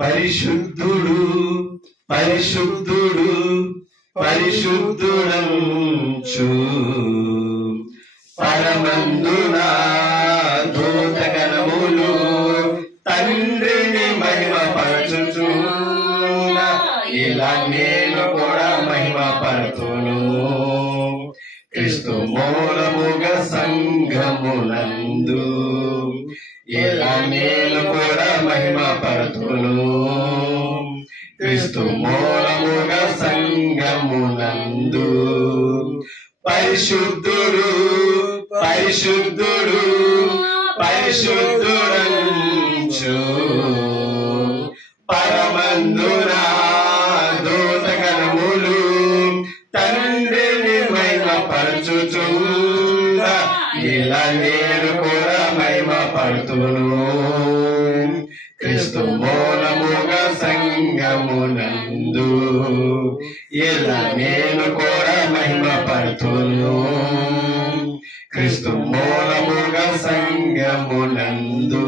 పరిశుద్ధుడు పరిశుద్ధుడు పరిశుద్ధుడంచు. పరమందున దూతగణములు తండ్రిని మహిమ పరచుచు ఇలా నేను కూడా మహిమ పడుతును క్రీస్తు మూలముగా సంఘమునందు. ఇలా నేను కూడా మహిమ పరతులు క్రిస్తు మూలముగా సంగమునందు పరిశుద్ధుడు పరిశుద్ధుడు పరిశుద్ధుడంచు. పరమందున దూతగణములు తండ్రిని మహిమ పరచుచుంద ఇలా నేను పడుతును క్రీస్తు మూలముగా సంగమునందు. ఇలా నేను కూడా మహిమ పడుతును క్రీస్తు మూలముగా సంగమునందు.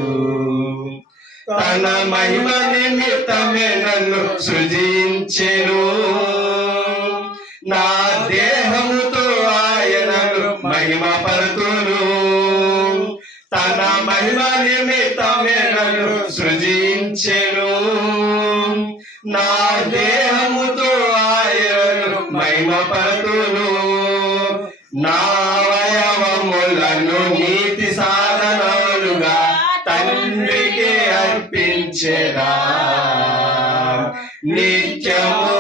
తన మహిమ నిమిత్తమే నన్ను సృజించెను. నా దేహముతో ఆయనను మహిమ పరుతును తన మహిమ సృజించెను నా దేహముతో ఆయను మహిమ పరుతును నా అవయవములను నీతి సాధనాలుగా తండ్రికి అర్పించెరా నిత్యము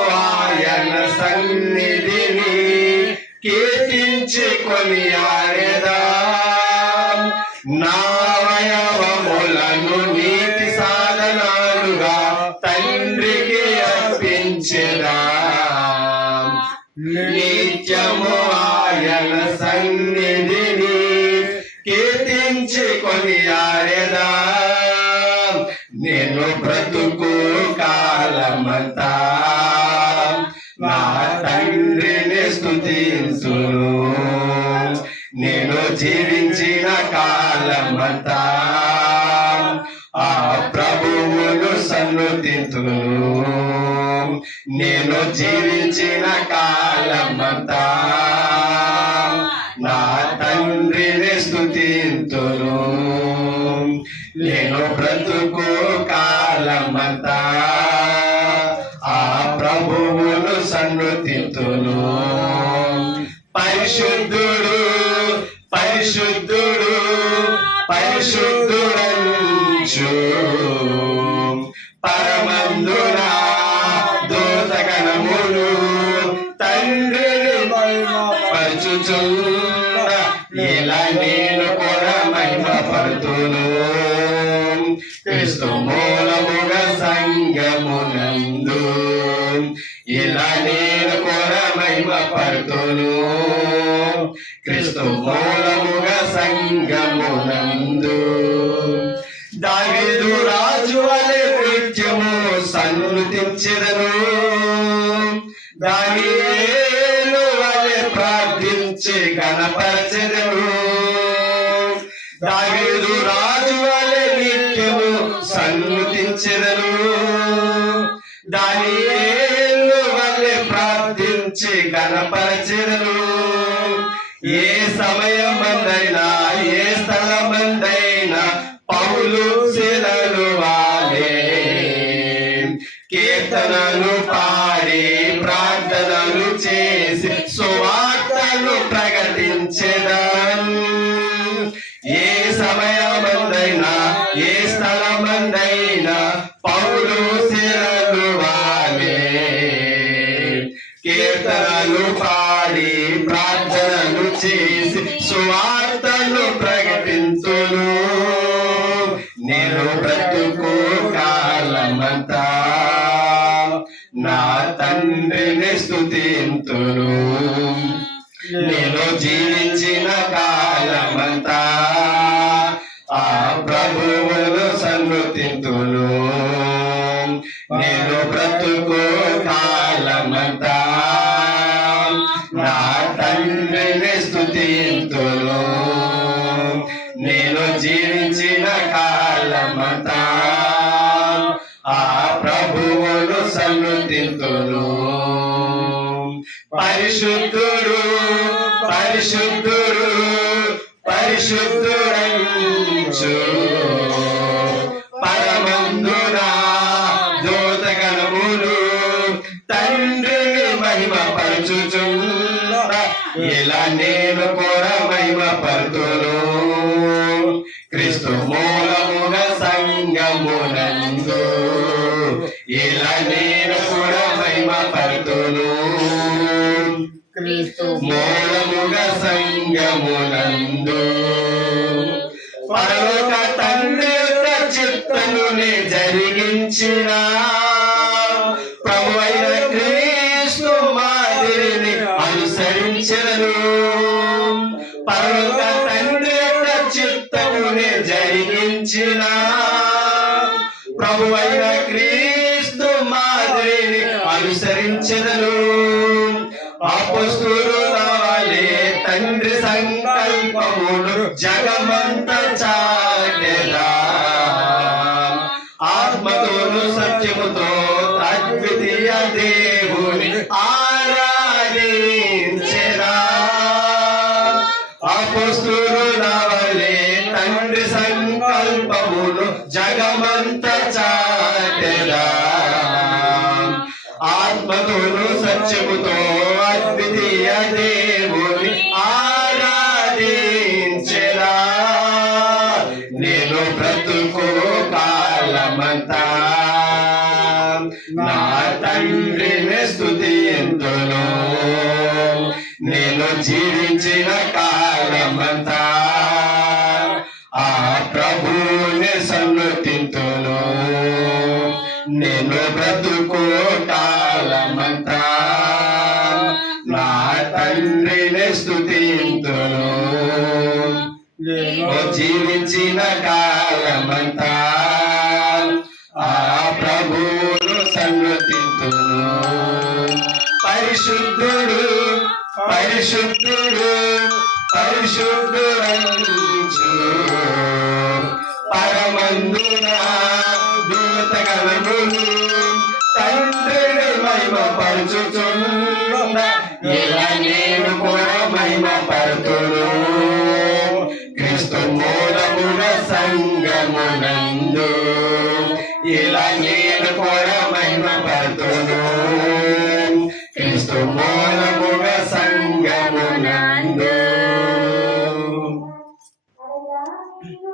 తండ్రికి అర్పించరా నిత్యము ఆయన సన్నిధిని కీర్తించి కొనియాడేదా? నేను బ్రతుకు కాలమంతా నా తండ్రిని స్థుతించును నేను జీవించిన కాలమంతా సన్నుతింతును నేను జీవించిన కాలమంతా నా తండ్రిని స్థుతింతును నేను బ్రతుకు కాలమంతా ఆ ప్రభువును సన్నుతింతును. పరిశుద్ధుడు పరిశుద్ధుడు పరిశుద్ధుడంచు పరమందున దూతగణములు తండ్రిని పరచుచున్న ఇలా నేను కూడా మహిమ పడుతును. క్రీస్తు మూలముగా సంగమునందు ఇలా నేను కూడా మహిమ పడుతును. క్రీస్తు మూలముగా సంగమునందు దావీదు సన్నుతించెదను దానియేలు వలె ప్రార్థించి గణపరచెదను దావీదు రాజు వలె నిత్యము సన్నుతించెదను. దానియేలు వలె ప్రార్థించి గణపరచెదను ఏ సమయమందైనా ఏ స్థలమందైనా పౌలు కీర్తనలు పాడి నా తండ్రిని స్థుతింతును నేను జీవించిన కాలమంతా ఆ ప్రభువును సన్నుతింతును. నేను బ్రతుకు కాలమంతా నా తండ్రిని స్థుతింతును నేను జీవించిన కాలమంతా ఆ సన్నుతింతును పరిశుద్ధుడు పరిశుద్ధుడు పరిశుద్ధుడంచు పరమందున దూతగణములు తండ్రిని మహిమ పరచుచున్న ఇలా నేను కూడా మహిమ పరుతును క్రీస్తు మూలం క్రీస్తు మూలముగ సంగమునందు పరలోక తండ్రి యొక్క చిత్తముని జరిగించిన ప్రభు అయిన క్రీస్తు మాదిరిని అనుసరించను పరలోక మాదిరిని అపస్తులు రావాలి తండ్రి సంకల్పమును జగమంత చాటెదా. ఆత్మతోను సత్యముతో అద్వితీయ దేవుని ఆ ఆత్మతోను సత్యముతో అద్వితీయ దేవుని ఆరాధించెరా నేను బ్రతుకు కాలమంతా నా తండ్రిని స్తుతింతును. నేను జీవించిన ఓ జీవించిన కాలమంతా ఆ ప్రభువును సన్నుతింతును పరిశుద్ధుడు పరిశుద్ధుడు పరిశుద్ధుడంచు పరమందున దూతగణములు తండ్రిని మహిమ పరచుచున్న ఇలా నేను కూడా మహిమ పరుతును క్రీస్తు మూలమున సంగమునందు. ఇలా నేను కూడా మహిమ పరుతును క్రీస్తు మూలమున సంగమునందు. అలా నీవు